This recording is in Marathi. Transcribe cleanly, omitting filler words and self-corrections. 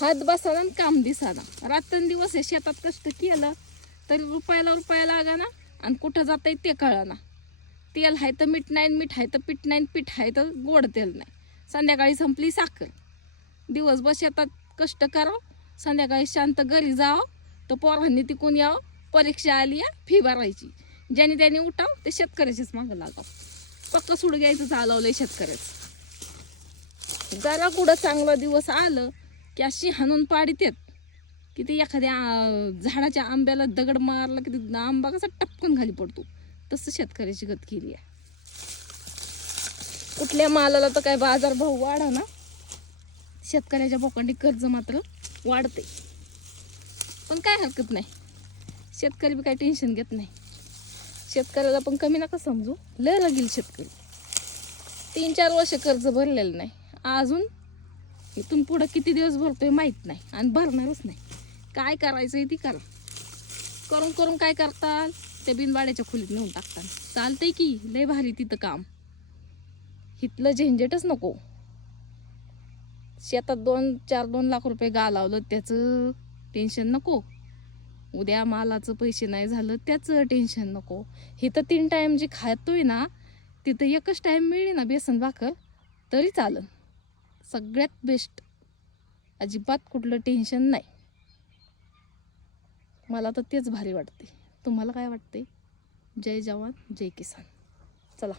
हात बसाना आणि काम दिसाना. रात्रंदिवस हे शेतात कष्ट केलं तरी रुपयाला रुपया लागाना आणि कुठं जाता ते कळना. तेल आहे तर मीठ नाही, मीठ आहे तर पीठ नाही, पीठ आहे तर गोड तेल नाही. संध्याकाळी संपली साखर. दिवसभर शेतात कष्ट करावं, संध्याकाळी शांत घरी जावं. तर पोरांनी तिकून यावं, परीक्षा आली आहे, फी भरायची. ज्याने त्याने उठाव ते शेतकऱ्याच्याच मागं लागावं. पक्क सुड घ्यायचं चालवलंय शेतकऱ्याचं. जरा कुठं चांगला दिवस आलं की अशी हाणून पाडीत येत की ती एखाद्या झाडाच्या आंब्याला दगड मारला की ते आंबा कसा टपकन खाली पडतो, तसं शेतकऱ्याची गत केली आहे. कुठल्या मालाला तर काय बाजारभाव वाढा ना, शेतकऱ्याच्या बोकांडी कर्ज मात्र वाढते. पण काय हरकत नाही, शेतकरी बी काही टेन्शन घेत नाही. शेतकऱ्याला पण कमी नका समजू, लय लागेल शेतकरी. 3-4 वर्ष कर्ज भरलेलं नाही, अजून इथून पुढं किती दिवस भरतोय माहीत नाही आणि भरणारच नाही. काय करायचंय ती करा. करून करून काय करताल, त्या बिनवाड्याच्या खोलीत नेऊन टाकताल. चालतंय की लय भारी तिथं काम, इथलं झंझटच नको. शेतात 2 लाख रुपये घालावलं त्याचं टेन्शन नको, उद्या मालाचं पैसे नाही झालं त्याचं टेन्शन नको. इथं 3 टाइम जे खातोय ना, तिथं एकच टाइम मिळेल ना बेसन भाकर तरी चालेल. सगळ्यात बेस्ट, अजिबात कुठलं टेन्शन नाही. मला तर तेच भारी वाटते. तुम्हाला काय वाटते? जय जवान जय किसान. चला.